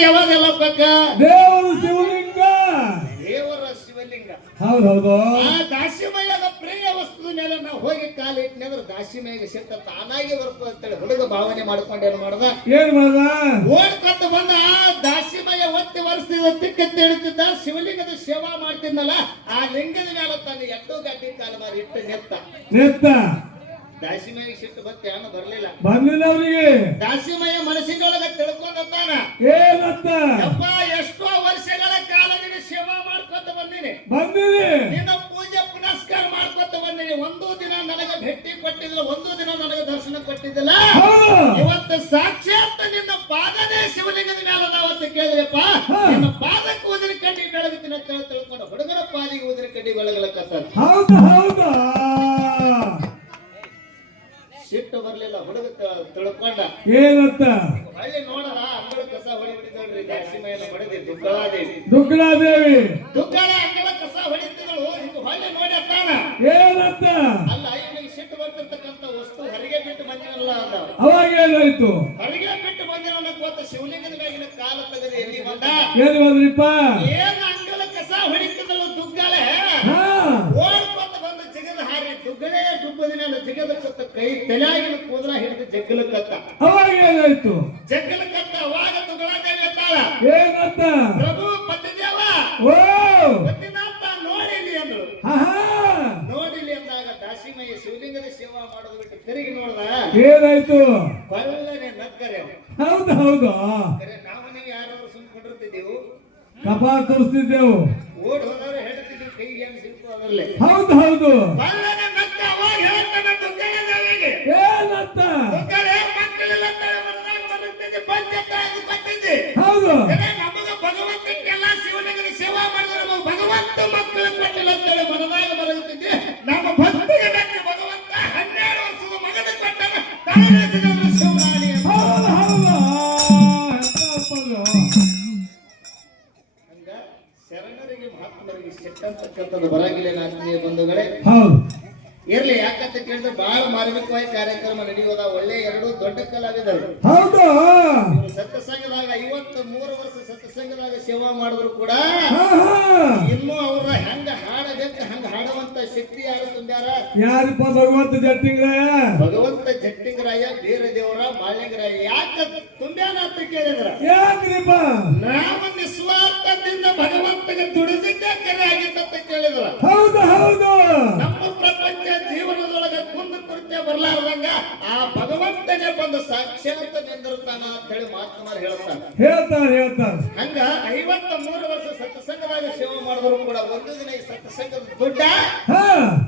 ಯಾವಾಗೆಲ್ಲ ಪಕ್ಕ ದೇವರು ಶಿವಲಿಂಗ. ದೇವರ ಶಿವಲಿಂಗ. ಹೌದು ಹೌದು ಆ ದಾಸಿಮಯ್ಯದ ಪ್ರಿಯ ವಸ್ತು ಮೇಲೆ ನಾವು ಹೋಗಿ ಕಾಲಿಟ್ನಂದ್ರೆ ದಾಸಿಮಯ್ಯಗೆ ಸಿಟ್ಟ ತಾನಾಗಿ ಬರ್ತದೆ ಅಂತೇಳಿ ಹುಡುಗ ಭಾವನೆ ಮಾಡ್ಕೊಂಡು ಏನ್ ಮಾಡ್ದ? ಏನ್ ಮಾಡ್ದ? ಓಡ್ಕೊತ ಬಂದ ಆ ದಾಸಿಮಯ್ಯ ಒತ್ತಿ ವರ್ಷದ ತಿಕ್ಕ ತಿಳಿತಿದ್ದ ಶಿವಲಿಂಗದ ಸೇವಾ ಮಾಡ್ತಿದ್ನಲ್ಲ ಆ ಲಿಂಗದ ಮೇಲೆ ತನ್ನ ಎಡ್ಡು ಗಡ್ಡಿ ಕಾಲ ಮಾರಿ ಇಟ್ಟು ನೆತ್ತ ನೆತ್ತ ದಾಸಿಮಯ್ಯ ಸಿಟ್ಟು ಬತ್ತೆ ಹಣ ಬರ್ಲಿಲ್ಲ. ಬಂದಿಲ್ಲ ಅವನಿಗೆ. ದಾಸಿಮಯ್ಯ ಮನಸ್ಸಿನೊಳಗ ತಿಳ್ಕೊಂಡತ್ತಾನ ಏನತ್ತ ಯಪ್ಪ ಎಷ್ಟೋ ವರ್ಷಗಳ ಕಾಲ ನಿನ್ನ ಸೇವಾ ಮಾಡ್ಕೊತ ಬಂದೀನಿ ಬಂದಿನಿ ನಿನ್ನ ಪೂಜೆ ಪುನಸ್ಕಾರ ಮಾಡ್ಕೊತ ಬಂದೀನಿ ಒಂದು ದಿನ ನನಗೆ ಭೇಟಿ ಕೊಟ್ಟಿದ್ದಿಲ್ಲ ಒಂದು ದಿನ ನನಗೆ ದರ್ಶನ ಕೊಟ್ಟಿದ್ದಿಲ್ಲ. ಇವತ್ತು ಸಾಕ್ಷಾತ್ ನಿನ್ನ ಪಾದನೇ ಶಿವಲಿಂಗದ ಮೇಲೆ ಅದಾವತ್ತು ಕೇಳಿದ್ರಪ್ಪ. ನಿನ್ನ ಪಾದಕ್ಕೆ ಊದಿನ ಕಡ್ಡಿ ಬೆಳಗುತ್ತಿನ ಅಂತ ಹೇಳಿ ತಿಳ್ಕೊಂಡು ಹುಡುಗನ ಪಾದಿಗೆ ಊದಿನ ಕಡ್ಡಿ ಬೆಳಗಲಕ್ಕತ್ತ ಹೌದು ಹೌದು. ಸಿಟ್ಟು ಬರ್ಲಿಲ್ಲ ಹುಡುಗ ತಿಳ್ಕೊಂಡ. ಏನತ್ತ ಹಳ್ಳಿ ಹೊಡಿ ದಾಸಿಮಯ್ಯನ ಹೊಡೆದಿ ದುಗ್ಗಳಾದೇವಿ ದುಗ್ಗಲಾದೇವಿ. ದುಗ್ಗಳ ಅಂಗಳ ಕಸ ಹೊಡಿತಿದಳು ಹಿಂಗ ಹೊಳ್ಳಿ ನೋಡಿ ಏನ್ ಏನತ್ತ ಅಲ್ಲ ಇವನಿಗೆ ಸಿಟ್ಟು ಬರ್ತಿರ್ತಕ್ಕಂಥ ವಸ್ತು ಹೊರಗೆ ಬಿಟ್ಟು ಬಂದಿರಲ್ಲ ಅಂದ. ಅವಾಗ ಏನಾಯ್ತು? ಹೊರಗೆ ಬಿಟ್ಟು ಬಂದಿರಲ್ಲ ಗೊತ್ತ ಶಿವಲಿಂಗದ ಮ್ಯಾಗಿನ ಕಾಲ ತೆಗೆದು ಎಲ್ಲಿ ಬಂದ ಏನು ಬಂದ್ರಿಪ್ಪ? ಏನ್ ಅಂಗಲ ಕಸ ಹೊಡಿತಿದ್ದಲ್ಲ ದುಗ್ಗಲೆ? ಹಾ. ಓಡ್ಕೊತ ಬಂದ ಜಗದ ಹಾರಿ. ದುಗ್ಗಲೇ ದುಬ್ಬದ ಮೇಲೆ ಜಗದ ಕತ್ತ ಕೈ ತಲೆಯಾಗಿನ ಕೂದಲ ಹಿಡಿದು ಜಗ್ಗಲ ಕತ್ತ ಅವಾಗ ಏನಾಯ್ತು? ಜಗ್ಗಲ ಕತ್ತ ಅವಾಗ ದುಗ್ಗಳಾದೇವಿ ಅತ್ತಾಳ ಏನತ್ತ ಪ್ರಭು ಪತಿದೇವ ಓ ಪತಿನಾಥ ನೋಡಿಲಿ ಅಂದ್ರು ಆಹಾ ನೋಡಿಲಿ ಅಂದಾಗ ದಾಸಿಮಯ್ಯ ಶಿವಲಿಂಗದ ಸೇವಾ ಮಾಡೋದು ಬಿಟ್ಟು ತಿರುಗಿ ನೋಡ್ದ ಏನಾಯ್ತು ಒಳ್ಳೆನೆ ನಕ್ಕರೆ ಅವ. ಹೌದು ಹೌದು ಕರೆ ನಾವು ನೀವು ಯಾರಾದ್ರೂ ಸುಮ್ ಕೊಂಡಿರ್ತಿದ್ದೀವು ಕಪಾಳ ತೋರಿಸ್ತಿದ್ದೆವು. ಹೌದು ಹೌದು. ಇರ್ಲಿ ಯಾಕಂತ ಕೇಳಿದ್ರೆ ಬಹಳ ಮಾರ್ಮಿಕವಾಗಿ ಕಾರ್ಯಕ್ರಮ ನಡೆಯೋದ ಒಳ್ಳೆ ಎರಡು ದೊಡ್ಡ ಕಲಾವಿದರು. ಹೌದು. ಇವರು ಸತ್ಯಸಂಗದಾಗ ಐವತ್ತ ಮೂರು ವರ್ಷ ಸತ್ಯಸಂಗದಾಗ ಸೇವಾ ಮಾಡಿದ್ರು ಕೂಡ ಇನ್ನು ಅವ್ರ ಹೆಂಗ ಹಾಡಬೇಕು ಹಂಗ ಹಾಡುವಂತ ಶಕ್ತಿ ಯಾರು ತುಂಬ್ಯಾರ? ಯಾರಪ್ಪ ಭಗವಂತ ಜಟ್ಟಿಂಗ್ರಾಯ? ಭಗವಂತ ಜಟ್ಟಿಂಗರಾಯ ಬೀರ ದೇವರ ಮಾಳಿಂಗರಾಯ ಯಾಕ ತುಂಬ್ಯಾನ ಅಂತ ಕೇಳಿದ್ರ? ಯಾಕ್ರಿಪ್ಪ? ನಾವು ನಿಸ್ವಾರ್ಥದಿಂದ ಭಗವಂತಗೆ ದುಡಿದಿದ್ದೇ ಕರೆ ಆಗಿತ್ತಂತ ಕೇಳಿದ್ರ. ಹೌದು ಹೌದು. ಸಾಕ್ಷಾತ್ ನಿಂದಿರ್ತಾನ ಅಂತ ಹೇಳಿ ಮಾತನಾರು ಹೇಳ್ತಾನೆ ಹೇಳ್ತಾರೆ ಹೇಳ್ತಾರೆ ಹಂಗ ಐವತ್ತ ಮೂರು ವರ್ಷ ಸತ್ಸಂಗದಾಗ ಸೇವೆ ಮಾಡಿದ್ರು ಕೂಡ ಒಂದು ದಿನ ಈ ಸತ್ಸಂಗದ ದುಡ್ಡ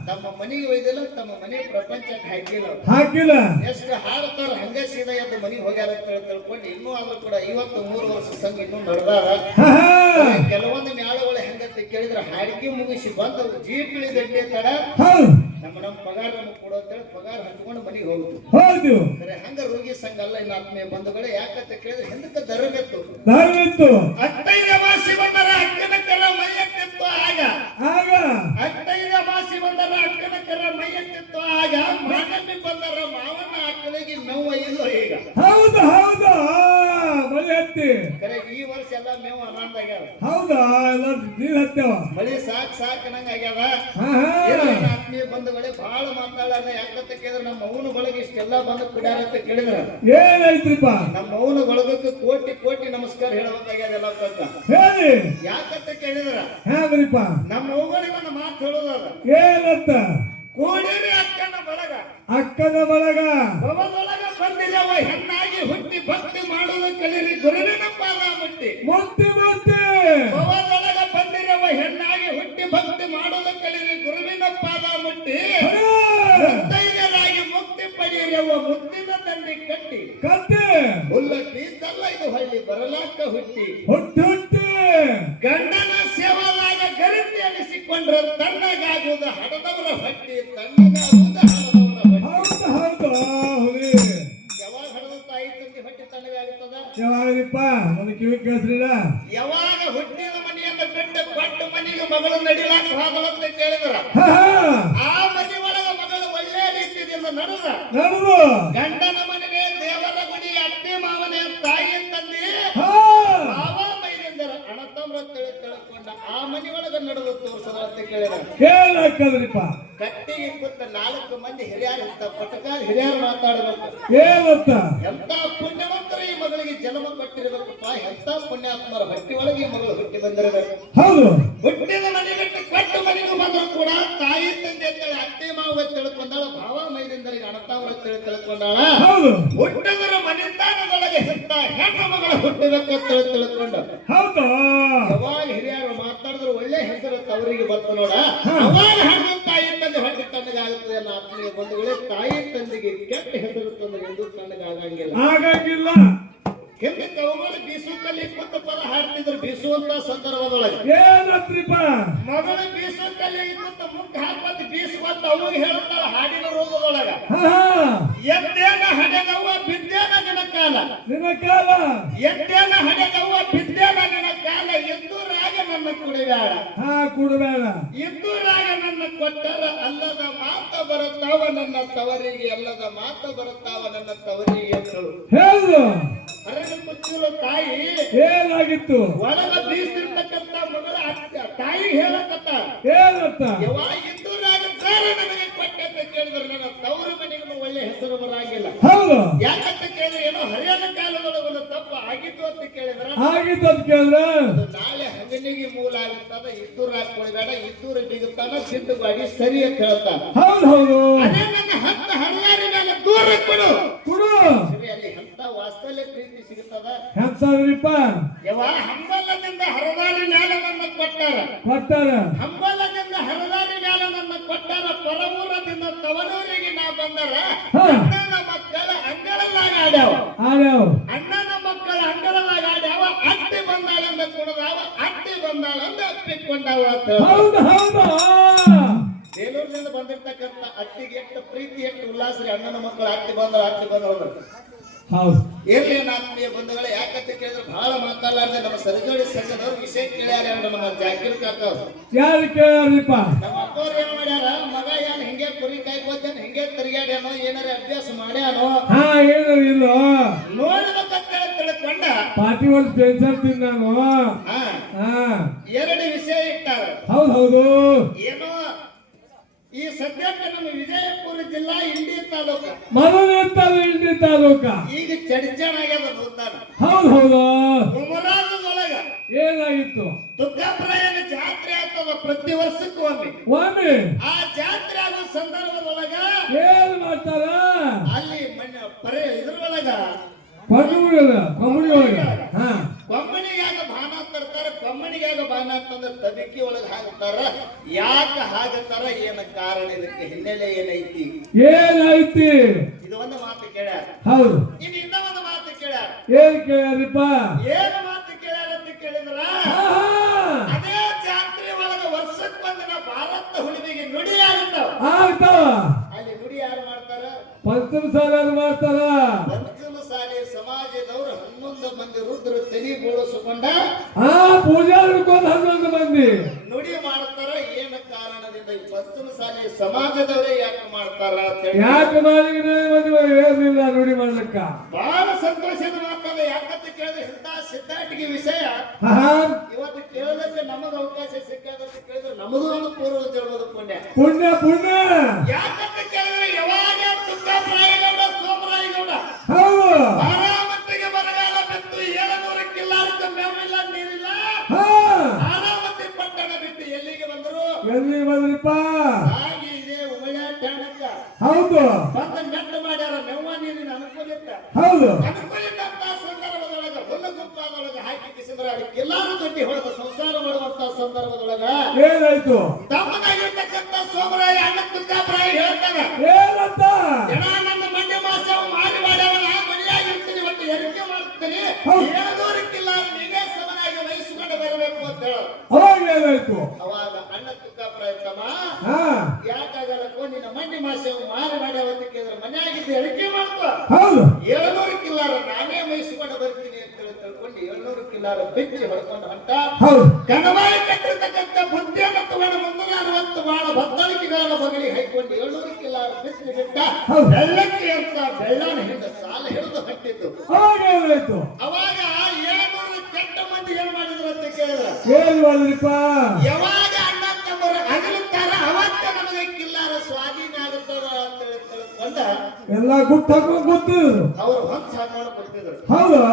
ತಮ್ಮ ಮನೆಗೆ ಒಯ್ದಿಲ್ಲ ತಮ್ಮ ಮನೆ ಪ್ರಪಂಚಕ್ಕೆ ಹಾಕಿಲ್ಲ. ಹಾಕಿಲ್ಲ ಎಷ್ಟು ಹಾರತಾರ ಹಂಗ ಸೀದಾ ಎದ್ದು ಮನೆಗೆ ಹೋಗ್ಯಾರ ಅಂತ ಹೇಳಿ ತಿಳ್ಕೊಂಡು ಇನ್ನೂ ಆದ್ರೂ ಕೂಡ ಐವತ್ತು ಮೂರು ವರ್ಷ ಸಂಘ ಇನ್ನೂ ಹಾ. ಕೆಲವೊಂದು ಹೆಂಗಂತ ಕೇಳಿದ್ರೆ ಹಾಡಿಗೆ ಮುಗಿಸಿ ಬಂದು ಜೀಪ್ ಗಡ್ಡೆ ತಡ. ನಮ್ಮ ನಮ್ಮ ಪಗಾರ ನಮಗೆ ಕೊಡು ಅಂತೇಳಿ ಪಗಾರ ಹಂಚ್ಕೊಂಡು ಮನೆಗೆ ಹೋಗುದು ಹೌದು. ಹಂಗ ರೋಗಿ ಸಂಘ ಅಲ್ಲ ಇನ್ನು ಆತ್ಮೀಯ ಬಂಧುಗಳೇ ಯಾಕಂತ ಕೇಳಿದ್ರೆ ಹಿಂದಕ್ಕೆ ದರವಿತ್ತು ದರಗತ್ತು. ಅಟ್ಟೈದ ಮಾಸಿ ಬಂದರ ಅಕ್ಕನ ಕರ ಮೈಯಕ್ಕಿತ್ತು ಆಗ. ಆಗ. ಅಟ್ಟೈದ ಮಾಸಿ ಬಂದರ ಅಕ್ಕನ ಕರ ಮೈಯಕ್ಕಿತ್ತು ಆಗ. ಮಾನವಿ ಬಂದರ ಮಾವನ ಅಕ್ಕನಿಗೆ ನೋವು ಇಲ್ಲ ಈಗ. ಹೌದು ಹೌದು. ಮಳೆ ಹತ್ತಿ ಖರೆ ಈ ವರ್ಷ ಎಲ್ಲ ಮೇವು ಆನಂದ ಆಗ್ಯಾವ. ಹೌದಾ? ಎಲ್ಲ ನೀರ್ ಹತ್ತೇವ ಮಳಿ ಸಾಕ್ ಸಾಕ್ ನಂಗ ಆಗ್ಯಾವ. ಹಾ ಹಾ. ಏನ್ ಆತ್ಮೀಯ ಬಂಧುಗಳೇ ಬಹಳ ಮಾತಾಡಲ್ಲ ಯಾಕಂತ ಕೇಳಿದ್ರೆ ನಮ್ಮ ಅವನ ಬಳಗ ಇಷ್ಟೆಲ್ಲ ಬಂದು ಕುಡ್ಯಾರ ಅಂತ ಕೇಳಿದ್ರ. ಏನಾಯ್ತ್ರಿಪ್ಪ? ನಮ್ಮ ಅವನ ಬಳಗಕ್ಕೆ ಕೋಟಿ ಕೋಟಿ ನಮಸ್ಕಾರ ಹೇಳಬೇಕಾಗ್ಯದ ಎಲ್ಲ ಅಂತ ಹೇಳಿ. ಯಾಕಂತ ಕೇಳಿದ್ರ? ಹ್ಯಾಂಗ್ರಿಪ್ಪ ನಮ್ಮ ಅವುಗಳಿಗೆ ಒಂದು ಮಾತು ಹೇಳೋದದ. ಏನಂತ? ಕೂಡಿರಿ ಅಕ್ಕನ ಬಳಗ. ಅಕ್ಕನ ಬಳಗ. ಭವದೊಳಗ ಬಂದಿಲ್ಲವ ಹೆಣ್ಣಾಗಿ ಹುಟ್ಟಿ ಭಕ್ತಿ ಮಾಡುವುದು ಕಲಿರಿ ಗುರುವಿನ ಪಾದ ಮುಟ್ಟಿ. ಮುಟ್ಟಿ ಮುಟ್ಟಿ. ಭವದೊಳಗ ಬಂದಿರವ ಹೆಣ್ಣಾಗಿ ಹುಟ್ಟಿ ಭಕ್ತಿ ಮಾಡುವುದು ಕಲಿರಿ ಗುರುವಿನ ಪಾದ ಮುಟ್ಟಿ. ಮುತ್ತೈದರಾಗಿ ಮುಕ್ತಿ ಪಡೆಯಿರವ ಮುತ್ತಿನ ತಂದೆ ಕಟ್ಟಿ. ಕತ್ತೆ ಹುಲ್ಲ ಬೀಸಲ್ಲ ಇದು ಹಳ್ಳಿ ಬರಲಾಕ ಹುಟ್ಟಿ. ಕಿವಿ ಯಾವಾಗ ಹುಟ್ಟಿದ ಮನೆಯನ್ನ ಬಿಟ್ಟು ಕೊಟ್ಟು ಮನೆಗೆ ಮಗಳು ನಡಿಲಾಕ ಹೋಗಲಂತ ಹಾ ಆ ಮನೆ ಒಳಗ ಮಗಳು ಒಳ್ಳೆ ರೀತಿಯಿಂದ ನಡೆದ. ನಡೆದು. ಗಂಡನ ಮನೆಗೆ ದೇವರ ಗುಡಿ ಅತ್ತೆ ಮಾವನ ತಾಯಿ ತಂದಿ ಮಾವ ಮೈಲಿಂದರ ಅಣತಮ್ರ ತಿಳಿ ತಿಳ್ಕೊಂಡ ಆ ಮನೆ ಒಳಗ ನಡೆದು ತೋರಿಸದ ಅಂತ ಕೇಳಿದ. ಕೇಳಕ್ಕಾದ್ರಿಪ್ಪ ಕಟ್ಟಿಗೆ ಕುತ್ತ ನಾಲ್ಕು ಮಂದಿ ಹಿರಿಯರು ಇಂತ ಪಟಕಾಲ ಹಿರಿಯರು ಮಾತಾಡಬೇಕು. ಏನಂತ ಎಂತ ಪುಣ್ಯವಂತರ ಈ ಮಗಳಿಗೆ ಜನ್ಮ ಕೊಟ್ಟಿರಬೇಕಪ್ಪ ಎಂತ ಪುಣ್ಯಾತ್ಮರ ಹೊಟ್ಟಿ ಒಳಗೆ ಮಗಳು ಹುಟ್ಟಿ ಬಂದಿರಬೇಕು. ಹೌದು. ಹುಟ್ಟಿದ ಮನೆ ಬಿಟ್ಟು ಕೊಟ್ಟು ಮನೆಗೂ ಬಂದರೂ ಕೂಡ ತಾಯಿ ತಂದೆ ಅಂತೇಳಿ ಅತ್ತೆ ಮಾವ ತಿಳ್ಕೊಂಡಾಳ ಭಾವ ಮೈದಿಂದರಿಗೆ ಅಣತಾವ್ರ ಅಂತೇಳಿ ತಿಳ್ಕೊಂಡಾಳ. ಹೌದು. ಹುಟ್ಟಿದ್ರ ಮನೆತನದೊಳಗೆ ಹೆತ್ತ ಹೆಣ್ಣು ಮಗಳ ಹುಟ್ಟಬೇಕಂತೇಳಿ ತಿಳ್ಕೊಂಡ. ಹೌದು. ಯಾವಾಗ ಹಿರಿಯರು ಮಾತಾಡಿದ್ರು ಒಳ್ಳೆ ಹೆಸರು ತವರಿಗೆ ಬಂತು ನೋಡ. ಅವಾಗ ಹಣ್ಣು ತಾಯಿ ತಂದೆ ಹೊಟ್ಟೆ ತಣ್ಣಗಾಗುತ್ತದೆ ಅನ್ನೋ ಆತ್ಮೀಯ ಬಂಧುಗಳೇ ತಾಯಿ ತಂದೆಗೆ ಕೆಟ್ಟ ಹೆಸರು ತಂದ್ರೆ ಎಂದು ತಣ್ಣಗಾಗಂಗಿಲ್ಲ. ಆಗಂಗಿಲ್ಲ ಕವಮಾನ ಬೀಸು ಕಲ್ಲಿ ಕೂತ ಪದ ಹಾಡ್ತಿದ್ರು. ಬೀಸುವಂತ ಸಂದರ್ಭದೊಳಗೆ. ಏನತ್ರಿಪ ಮಗಳ ಬೀಸು ಕಲ್ಲಿ ಕೂತ ಮುಖ ಹಾಕಿ ಬೀಸುವಂತ ಅವ್ರಿಗೆ ಹೇಳುತ್ತಾಳ ಹಾಡಿನ ರೂಪದೊಳಗ. ಎದ್ದೇನ ಹಡೆದವ್ವ ಬಿದ್ದೇನ ನಿನ ಕಾಲ. ನಿನ್ನ ಕಾಲ? ಎದ್ದೇನ ಹಡೆದವ್ವ ಬಿದ್ದೇನ ನಿನ ಕಾಲ. ರಾಗ ನನ್ನ ಕುಡಿಬೇಡ. ಹಾ ಕುಡಬೇಡ. ಇದ್ದೂರಾಗ ನನ್ನ ಕೊಟ್ಟರ ಅಲ್ಲದ ಮಾತ ಬರುತ್ತಾವ ನನ್ನ ತವರಿಗೆ ಅಲ್ಲದ ಮಾತ ಬರುತ್ತಾವ ನನ್ನ ತವರಿಗೆ ಅಂತಳು ಹೇಳು. ಹೊರಗೆ ಮುಚ್ಚಿರೋ ತಾಯಿ. ಏನಾಗಿತ್ತು ಒಳಗ ಬೀಸಿರ್ತಕ್ಕಂತ ಮಗಳ ತಾಯಿ ಹೇಳಕತ್ತ. ಏನಂತ ಯಾವಾಗ ಇದ್ದೂರಾಗ ಬೇರೆ ನನಗೆ ಕೊಟ್ಟೆ ಅಂತ ಕೇಳಿದ್ರೆ ನನ್ನ ತವರು ಮನೆಗೂ ಒಳ್ಳೆ ಹೆಸರು ಬರಂಗಿಲ್ಲ. ಹೌದು. ಯಾಕಂತ ಕೇಳಿದ್ರೆ ಏನೋ ಹರಿಯಾಣ ಕಾಲದೊಳಗೆ ಒಂದು ತಪ್ಪು ಆಗಿತ್ತು ಅಂತ ಕೇಳಿದ್ರ? ಆಗಿತ್ತು ಅಂತ ಕೇಳಿದ್ರೆ? ನಾಳೆ ಹಗಲಿಗೆ ಮೂಲ ಆಗುತ್ತದ ಇದ್ದೂರು ಹಾಕೊಳ್ಬೇಡ ಇದ್ದೂರು ಬಿಗುತ್ತಾನ ಸಿದ್ಧವಾಗಿ ಸರಿ ಅಂತ ಹೇಳ್ತಾನ. ಹೌದು ಹೌದು. ಅದೇ ನನ್ನ ಹತ್ತ ಹರಿಯಾರಿ ಮೇಲೆ ದೂರ ಕೊಡು ಕುಡು ಸರಿ ಅಲ್ಲಿ ಅಂತ ಸಿಗುತ್ತದ ಹಂಬಲದಿಂದ ಹರದಾರಿ ನನ್ನ ಕೊಟ್ಟಾರ. ಕೊಟ್ಟಾರ. ಹಂಬಲದಿಂದ ಹರದಾರಿ ನನ್ನ ಕೊಟ್ಟಾರ. ಪರಮೂರದಿಂದ ತವನೂರಿಗೆ ನಾ ಬಂದರ. ಅಣ್ಣನ ಮಕ್ಕಳ ಅಂಗಳಲ್ಲಾಗ ಆಡ್ಯಾವ. ಆಡ್ಯಾವ. ಅಣ್ಣನ ಮಕ್ಕಳ ಅಂಗಳಲ್ಲಾಗ ಆಡ್ಯಾವ. ಅಟ್ಟಿ ಬಂದಾಳೆಂದ ಕುಣದಾವ ಅಟ್ಟಿ ಬಾಳಂದ ಅಪ್ಪಿಕೊಂಡಾವ ಹೌದು ಹೌದು. ಬೇಲೂರಿನಿಂದ ಬಂದಿರ್ತಕ್ಕಂಥ ಅಟ್ಟಿಗೆ ಎಷ್ಟು ಪ್ರೀತಿ ಎಷ್ಟು ಉಲ್ಲಾಸ ಅಣ್ಣನ ಮಕ್ಕಳು ಅಟ್ಟಿ ಬಂದ್ರು ಅಟ್ಟಿ ಬಂದ್ರು ಹೌದು. ಇರ್ಲಿ ಆತ್ಮೀಯ ಬಂಧುಗಳೇ ಯಾಕಂತ ಕೇಳಿದ್ರೆ ಬಹಳ ಮಾತಾಡಲಾರ್ದೆ ನಮ್ಮ ಸರಿಜೋಡಿ ಸಂಘದವ್ರು ವಿಷಯ ಕೇಳ್ಯಾರ ನಮ್ಮ ಜಾಕಿರ್ ಕಾಕ ಅವ್ರು. ಯಾರು ಕೇಳ್ರಿಪ್ಪ ನಮ್ಮ ಅಪ್ಪವ್ರು ಏನ್ ಮಾಡ್ಯಾರ ಮಗ ಏನ್ ಹಿಂಗೆ ಕುರಿ ಕಾಯ್ಕೋತೇನ್ ಹಿಂಗೆ ತಿರುಗಾಡ್ಯಾನೋ ಏನಾರ ಅಭ್ಯಾಸ ಮಾಡ್ಯಾನೋ ಹಾ ಏನು ಇಲ್ಲ. ನೋಡ್ಬೇಕಂತ ತಿಳ್ಕೊಂಡ. ಪಾರ್ಟಿ ಒಂದು ಟೆನ್ಷನ್ ತಿಂದಾನು ಹಾ. ಹಾ. ಎರಡು ವಿಷಯ ಇಟ್ಟಾರ. ಹೌದು ಹೌದು. ಏನೋ ಈ ಸದ್ಯಕ್ಕೆ ನಮ್ಮ ವಿಜಯಪುರ ಜಿಲ್ಲಾ ಇಂಡಿ ತಾಲೂಕ. ಇರ್ತದೆ ಇಂಡಿ ತಾಲೂಕ. ಈಗ ಚಡ್ಚಣ ಆಗ್ಯದ ದುದ್ದಾನ ಹೌದು ಹೌದು. ಕುಮರಾಜದೊಳಗ ಏನಾಗಿತ್ತು? ದುರ್ಗಾಪ್ರಾಯನ ಜಾತ್ರೆ ಆಗ್ತದ ಪ್ರತಿ ವರ್ಷಕ್ಕೂ ಒಮ್ಮೆ. ಒಮ್ಮೆ? ಆ ಜಾತ್ರೆ ಆಗೋ ಸಂದರ್ಭದೊಳಗ ಏನ್ ಮಾಡ್ತಾರ? ಅಲ್ಲಿ ಮಣ್ಣ ಪರೇ ಇದ್ರೊಳಗ ಕೊಂಗುಳಿಯೊಳಗ ಒಳಗ ಹಾ. ಕೊಮ್ಮಣಿಗಾಗ ಬಾಣ ತರ್ತಾರ ಕೊಮ್ಮಣಿಗಾಗ ಬಾಣ ಅಂತಂದ್ರೆ ತಬಿಕಿ ಒಳಗ ಹಾಕ್ತಾರ ಯಾಕ ಹಾಕತಾರ ಏನ ಕಾರಣ? ಇದಕ್ಕೆ ಹಿನ್ನೆಲೆ ಏನೈತಿ? ಏನೈತಿ ಇದು ಒಂದು ಮಾತು ಕೇಳ್ಯಾರ. ಹೌದು. ಇನ್ನು ಇನ್ನೂ ಒಂದು ಮಾತು ಕೇಳ್ಯಾರ. ಏನ್ ಕೇಳ್ರಿಪ್ಪ ಏನು ಮಾತು ಕೇಳ್ಯಾರ ಅಂತ ಕೇಳಿದ್ರ! ಅದೇ ಜಾತ್ರೆ ಒಳಗ ಬಂದ ಭಾರತ ಹುಡುಗಿಗೆ ನುಡಿ ಆಗುತ್ತಾವ ಆಗ್ತಾವ. ಅಲ್ಲಿ ನುಡಿ ಯಾರು ಮಾಡ್ತಾರ? ಪಂಚಮ ಸಾಲ ಮಾಡ್ತಾರ? ಹನ್ನೊಂದು ಮಂದಿ ರುದ್ರ ತಲಿ ಬೋಳಿಸಿಕೊಂಡ ಆ ಪೂಜಾರಿಗೊಂದು ಹನ್ನೊಂದು ಮಂದಿ. ನುಡಿ ಮಾಡ್ತಾರ ಏನ ಕಾರಣದಿಂದ ಪಶ್ಚಿಮ ಸಾಲಿ ಸಮಾಜದವರೇ ಯಾಕೆ ಮಾಡ್ತಾರ ಯಾಕೆ ಮಾಡಿಲ್ಲ ನುಡಿ ನೋಡಿ ಮಾಡ್ಲಿಕ್ಕ? ಬಹಳ ಸಂತೋಷದ ಮಾತಲ್ಲ ಯಾಕಂತ ಕೇಳಿದ್ರೆ ಇಂಥ ಸಿದ್ಧಾಟಿಗೆ ವಿಷಯ. ಎಲ್ಲಿ ಬಂದ್ರಿಪ್ಪ ಹೌದು. ಹೌದು. ಎಲ್ಲಾರು ಗಟ್ಟಿ ಹೊಡೆದ ಸಂಸಾರ ಮಾಡುವಂತ ಸಂದರ್ಭದೊಳಗ ಏನಾಯ್ತು? ತಮ್ಮನಾಗಿರ್ತಕ್ಕಂಥ ಸೋಮರಾಯ ಅಣ್ಣ ಏನಂತ? ಜನ ನನ್ನ ಮಂಡ್ಯ ಮಾಸ ಮಾರಿ ಮನೆಯಾಗಿರ್ತೀನಿ ಎರಿಕೆ ಮಾಡ್ತೀನಿ. ನೀನೇ ಸಮನಾಗಿ ವಹಿಸಿಕೊಂಡು ಬರಬೇಕು ಅಂತ ಹೇಳ. ಅವಾಗ ಏನಾಯ್ತು ಅವಾಗ ಅಣ್ಣ ತುಕ್ಕಾಪರಾಯ ತಮ್ಮ ಹಾ ಯಾಕಾಗಲ್ಲಕ್ಕೋ ನಿನ್ನ ಮಂಡಿ ಮಾಸ ಮಾರಿ ಮಾಡ್ಯಾವ ಅಂತ ಕೇಳಿದ್ರೆ ಮನೆಯಾಗಿದ್ದು ಎರಿಕೆ ಮಾಡ್ಕೋ ಹೌದು. ಏಳ್ನೂರು ಕಿಲ್ಲಾರ ನಾನೇ ಬರ್ತೀನಿ ಅಂತ ಹೇಳಿ ತಿಳ್ಕೊಂಡು ಏಳ್ನೂರು ಕಿಲ್ಲಾರ ಬೆಚ್ಚಿ ಹೊಡ್ಕೊಂಡು ಹೊಂಟ ಹೌದು. ಕಣವಾಯಿ ಕಟ್ಟಿರ್ತಕ್ಕಂಥ ಬುದ್ಧಿಯನ್ನು ತಗೊಂಡು ಮುಂದಿನ ಅರವತ್ತು ಬಾಳ ಬತ್ತಳಿಕೆಗಳನ್ನು ಬಗಲಿ ಹಾಕೊಂಡು ಏಳ್ನೂರು ಕಿಲ್ಲಾರ ಬಿಸಿಲು ಬಿಟ್ಟ ಬೆಳ್ಳಕ್ಕೆ ಅಂತ ಬೆಳ್ಳನ ಹಿಡಿದ ಸಾಲ ಹಿಡಿದು ಹಟ್ಟಿದ್ದು ಅವಾಗ ಏಳ್ನೂರು ಕೆಟ್ಟ ಮಂದಿ ಏನ್ ಮಾಡಿದ್ರು ಅಂತ ಕೇಳಿದ್ರ? ಏನ್ ಮಾಡಿದ್ರಿಪ್ಪ ಯಾವಾಗ ತಂದ ಎಲ್ಲ ಗುಟ್ಟು ಹಾಕೊಂಡು ಗೊತ್ತು. ಅವ್ರು ಹೊಂಚ ಹಾಕೊಂಡು ಕೊಡ್ತಿದ್ರು. ಹೌದಾ?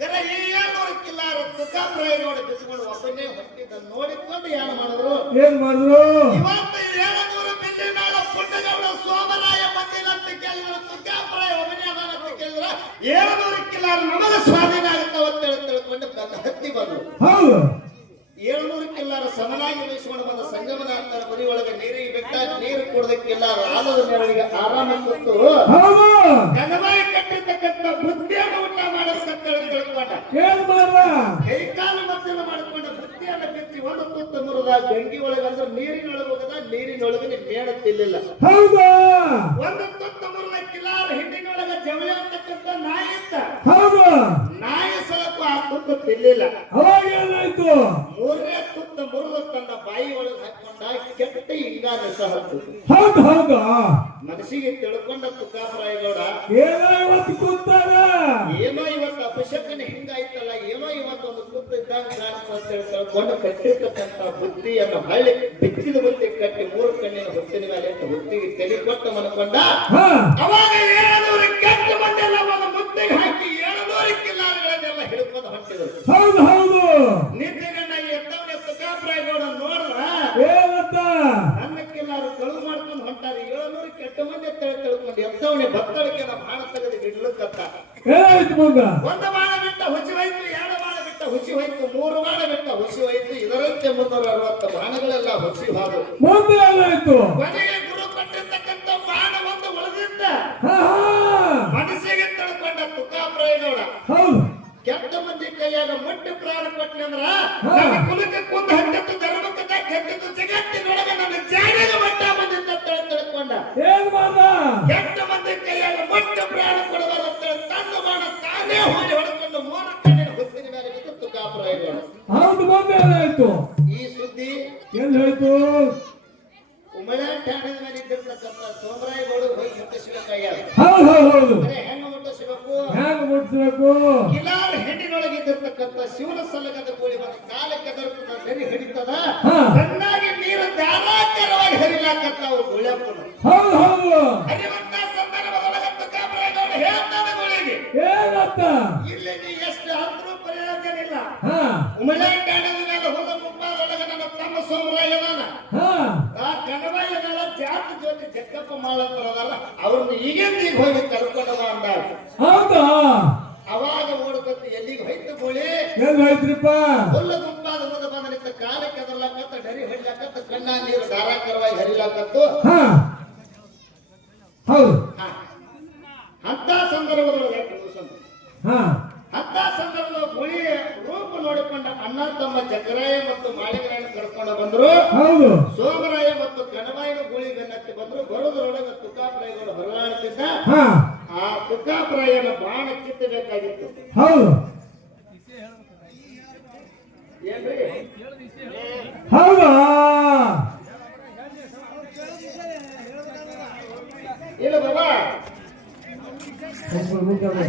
ಕರೆ ಏನು ಏಳ್ನೂರು ಕಿಲ್ಲಾರ ತುಕಾಪ್ರಾಯ ನೋಡಿ ಬಿಚ್ಕೊಂಡು ಒಬ್ಬನೇ ಹೊಟ್ಟಿದ್ದ ನೋಡಿಕೊಂಡು ಏನು ಮಾಡಿದ್ರು? ಏನ್ ಮಾಡಿದ್ರು? ಇವತ್ತು ಏಳನೂರು ಬಿಲ್ಲಿನಾಳ ಪುಟ್ಟಗೌಡ ಸೋಮರಾಯ ಬಂದಿಲ್ಲ ಅಂತ ಕೇಳಿದ್ರು. ತುಕಾಪ್ರಾಯ ಒಬ್ಬನೇ ಅದಾನ ಅಂತ ಕೇಳಿದ್ರ. ಏಳನೂರು ಕಿಲ್ಲಾರ ನಮಗ ಸ್ವಾಧೀನ ಆಗುತ್ತಾವ ಅಂತ ತಿಳ್ಕೊಂಡು ಹತ್ತಿ ಬಂದ್ರು. ಹೌದು. ಏಳ್ನೂರು ಕಿಲ್ಲಾರ ಸಮನಾಗಿ ವಹಿಸಿಕೊಂಡು ಬಂದ ಸಂಗಮನಾಥನ ಮರಿ ಒಳಗೆ ನೀರಿಗೆ ಬೆಟ್ಟ ನೀರು ಕುಡ್ದಕ್ಕಿಲ್ಲಾರ ಆಲದ ನೆರಳಿಗೆ ಆರಾಮ ಕೊಟ್ಟು ಕನವಾಯಿ ಕಟ್ಟಿರ್ತಕ್ಕಂಥ ಬುದ್ಧಿಯನ್ನು ಊಟ ಮಾಡಿಸ್ತಕ್ಕಂಥ ತಿಳ್ಕೊಂಡ ಕೈಕಾಲು ಮಾಡ್ಕೊಂಡ ಬುದ್ಧಿಯನ್ನು ಬಿತ್ತಿ ಒಂದು ತುತ್ತು ಮುರಿದ ಗಂಗಿ ಒಳಗಂದ್ರೆ ನೀರಿನೊಳಗೆ ಹೋಗದ ನೀರಿನೊಳಗೆ ನೀವು ಮೇಡತ್ತಿಲ್ಲ ಒಂದು ತುತ್ತು ಮುರಿದ ಕಿಲಾರ ಹಿಂಡಿನೊಳಗ ಜವಳಿ ಅಂತಕ್ಕಂಥ ನಾಯಿ ಇತ್ತ. ನಾಯಿ ಸಲಕ್ಕೂ ಆ ತುತ್ತು ತಿಲ್ಲಿಲ್ಲ ಅವಾಗ ಏನಾಯ್ತು ಮೂರನೇ ತುತ್ತು ಮುರಿದು ತನ್ನ ಬಾಯಿ ಒಳಗೆ ಹಾಕೊಂಡ ಕೆಟ್ಟ ಹಿಂಗ ಸಹತ್ತು ಹೌದು ಹೌದು. ಮನಸ್ಸಿಗೆ ತಿಳ್ಕೊಂಡ ತುಕಾಪರಾಯಗೌಡ ಏನೋ ಇವತ್ತು ಕೂತಾರ? ಏನೋ ಇವತ್ತು ಅಪಶಕನ ಹಿಂಗಾಯ್ತಲ್ಲ ಏನೋ ಇವತ್ತು ಒಂದು ಕೂತ ಇದ್ದಾಗ ಅಂತ ಹೇಳಿ ತಿಳ್ಕೊಂಡು ಬುದ್ಧಿ ಬುದ್ಧಿಯನ್ನು ಹಳ್ಳಿ ಬಿಚ್ಚಿದ ಬುದ್ಧಿ ಕಟ್ಟಿ ಮೂರು ಕಣ್ಣಿನ ಹೊತ್ತಿನ ಮೇಲೆ ಅಂತ ಹೊತ್ತಿಗೆ ತಲೆ ಕೊಟ್ಟು ಮನ್ಕೊಂಡ ಅವಾಗ ಏಳನೂರು ಕೆಟ್ಟ ಬಂದೆಲ್ಲ ಒಂದು ಮುದ್ದಿಗೆ ಹಾಕಿ ಏಳನೂರು ಕಿಲ್ಲಾರಗಳನ್ನೆಲ್ಲ ಹಿಡ್ಕೊಂಡು ಹೊಂಟಿದ್ರು. ಹೌದು ಹೌದು ನಿಂತಿಗಣ್ಣ ಎತ್ತವನೇ ತುಕಾಪರಾಯಗೌಡ ನೋಡ್ರ ಏನಂತ ನನ್ನ ಕಿಲ್ಲಾರು ಕಳುವು ಮಾಡ್ಕೊಂಡು ಹೊಂಟಾರ ಏಳನೂರು ಕೆಟ್ಟ ಮಂದಿ ಅಂತ ಎತ್ತವನೇ ಬತ್ತಳಿಕೆನ ಬಾಣ ತೆಗೆದು ಏನಾಯ್ತು ಮುಂದ ಒಂದು ಬಾಣ ಬಿಟ್ಟ ಹುಸಿ ಹೋಯ್ತು ಎರಡು ಬಾಣ ಬಿಟ್ಟ ಹುಸಿ ಹೋಯ್ತು ಮೂರು ಬಾಣ ಬಿಟ್ಟ ಹುಸಿ ಹೋಯ್ತು ಇದರಂತೆ ಮುನ್ನೂರ ಅರವತ್ತು ಬಾಣಗಳೆಲ್ಲ ಹುಸಿ ಹೋದವು. ಮುಂದೆ ಏನಾಯ್ತು? ಕೊನೆಗೆ ಠಾಣದ ಮೇಲೆ ಇದ್ದಿರ್ತಕ್ಕಂಥ ಹೋಗಿ ಮುಟ್ಟಿಸ್ಬೇಕಾಗ್ಯಾರ ಹೌದು ಹೌದು ಹೆಂಗ ಮುಟ್ಟಿಸಬೇಕು ಹ್ಯಾಂಗ ಮುಟ್ಸ್ಬೇಕು ಕಿಲಾರ ಹೆಣ್ಣಿನೊಳಗೆ ಇದ್ದಿರ್ತಕ್ಕಂಥ ಶಿವನ ಸಲಗದ ಕೋಳಿ ಬಂದ ಕಾಲಕ್ಕೆ ಅದರ್ತದ ನೆರಿ ಹಿಡಿತದ ಹಾ. ಕಣ್ಣಾಗಿ ನೀರು ಧಾರಾಕಾರವಾಗಿ ಹರಿಲಾಕತ್ತಾವು ಗುಳಪ್ಪನು ಹೌದು ಹೌದು. ಹರಿವಂತ ಸಂದರ್ಭದೊಳಗೆ ತುಕಾಪರಾಯಗೌಡ ಹೇಳ್ತಾನೆ ಗುಳಿಗೆ. ಏನಂತ ಇಲ್ಲಿ ನೀ ಎಷ್ಟು ಅಂದ್ರೂ ಪ್ರಯೋಜನ ಇಲ್ಲ. ಹಾ. ಉಮಳಾ ಠಾಣದ ಮೇಲೆ ಹೋದ ಮುಪ್ಪಾದೊಳಗೆ ನನ್ನ ತಮ್ಮ ಆ ಜಾತಿ ಜೊತೆ ಜಕ್ಕಪ್ಪ ಮಾಡಲ್ಲ ಅವ್ರನ್ನ ಈಗಿಂದ ಈಗ ಹೋಗಿ ಕರ್ಕೊಂಡವ ಅಂದ ಹೌದಾ? ಅವಾಗ ಓಡ್ಕೊತ ಎಲ್ಲಿಗೆ ಹೋಯ್ತು ಗೋಳಿ? ಎಲ್ಲಿ ಹೇಳ್ತ್ರಿಪ್ಪ ಹುಲ್ಲ ಗುಂಪಾದ ಮುಂದೆ ಬಂದ ನಿಂತ ಕಾಲಕ್ಕೆ ಅದರ್ಲಾಕತ್ತ ಡರಿ ಹೊಡ್ಲಾಕತ್ತ ಕಣ್ಣ ನೀರು ಧಾರಾಕಾರವಾಗಿ ಹರಿಲಾಕತ್ತು. ಹೌದು. ಅಂತ ಸಂದರ್ಭದೊಳಗೆ ಅಂತ ಸಂದರ್ಭದ ಗುಳಿ ರೂಪ ನೋಡಿಕೊಂಡ ಅಣ್ಣ ತಮ್ಮ ಚಕ್ರಾಯ ಮತ್ತು ಮಾಳಿಗರನ್ನು ಕರ್ಕೊಂಡು ಬಂದ್ರು. ಹೌದು. ಸೋಮರಾಯ ಬೆನ್ನತ್ತಿ ಬಂದ್ರು ಬರೋದ್ರೊಳಗೆ ತುಕಾಪ್ರಾಯಗಳು ಹೊರಲಾಡುತ್ತಿದ್ದ ಹಾ. ಆ ತುಕಾಪ್ರಾಯನ ಬಾಣ ಕಿತ್ತಬೇಕಾಗಿತ್ತು. ಹೌದು. ಏನ್ರಿ? ಹೌದಾ? ಇಲ್ಲ ಬಾಬಾ.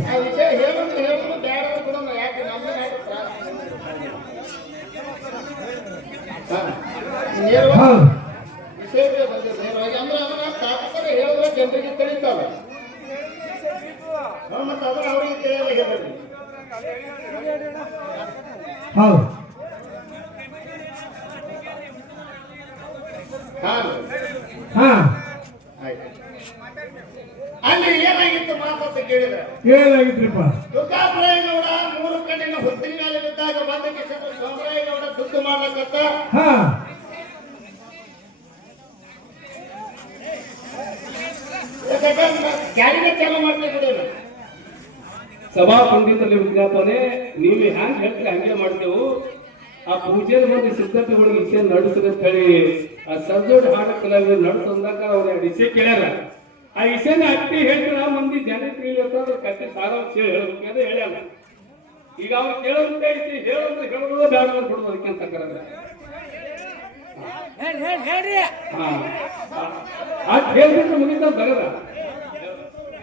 ಆ ವಿಷಯ ಹೇಳೋದು ಹೇಳೋದು ಬೇಡ ಕೂಡ ಯಾಕೆ ನಮ್ಮ. ನೇರವಾಗಿ ಹೌದು ವಿಷಯಕ್ಕೆ ಬಂದಿದೆ ನೇರವಾಗಿ ಅಂದ್ರೆ ಅದನ್ನ ತಾತ್ಪರ್ಯ ಹೇಳಿದ್ರೆ ಜನರಿಗೆ ತಿಳಿತಾವೆ ಮತ್ತೆ ಅವ್ರಿಗೆ ಹೌದು. ಅಲ್ಲಿ ಏನಾಗಿತ್ತು ಮಾತಂತ ಕೇಳಿದ್ರೆ? ಏನಾಗಿತ್ರಿಪ್ಪ? ದುಃಖಾಪ್ರಾಯಗೌಡ ಮೂರು ಕಣ್ಣಿನ ಹೊತ್ತಿನ ಮೇಲೆ ಬಿದ್ದಾಗ ಬಂದ ಕಿಶನ್ ಸೋಮರಾಯಗೌಡ ದುಡ್ಡು ಮಾಡ್ಲಕತ್ತ? ಹಾ ಕ್ಯಾರಿನ ಚಾಲು ಮಾಡ್ತಾ ಬಿಡೋಣ ಸಭಾ ಪಂಡಿತರಲ್ಲಿ ವಿಜ್ಞಾಪನೆ ನೀವು ಹ್ಯಾಂಗ್ ಹೇಳ್ತೀರಿ ಹಂಗೆ ಮಾಡ್ತೇವು. ಆ ಪೂಜೆ ಮಂದಿ ಸಿದ್ಧತೆಗಳು ವಿಷಯ ನಡೆಸಿದ್ರೆ ಅಂತ ಹೇಳಿ ಆ ಸಜ್ಜೋಡ್ ಹಾಡ ನಡೆಸು ನಡೆಸಂದಾಗ ಅವ್ರ ಇಸೆ ಕೇಳ್ಯಾರ. ಆ ಇಸೆನ ಅಟ್ಟಿ ಹೇಳ್ತಾರ ಮಂದಿ ಜನ ತಿಳಿಯತ್ತಂದ್ರೆ ಕತೆ ಸಾರ ಹೇಳಿ ಹೇಳ್ಬೇಕಾದ್ರೆ ಹೇಳ್ಯಾರ ಈಗ ಅವ್ರು ಕೇಳೋದಂತ ಐತಿ ಹೇಳೋದ್ರೆ ಹೇಳೋದು ಬೇಡ ಅಂತ ಬಿಡೋದು ಅದಕ್ಕೆ ಅಂತ ಕರೆದ. ಹಾ. ಅಟ್ ಹೇಳ್ಬಿಟ್ಟು ಮುಗಿತ ಬರದ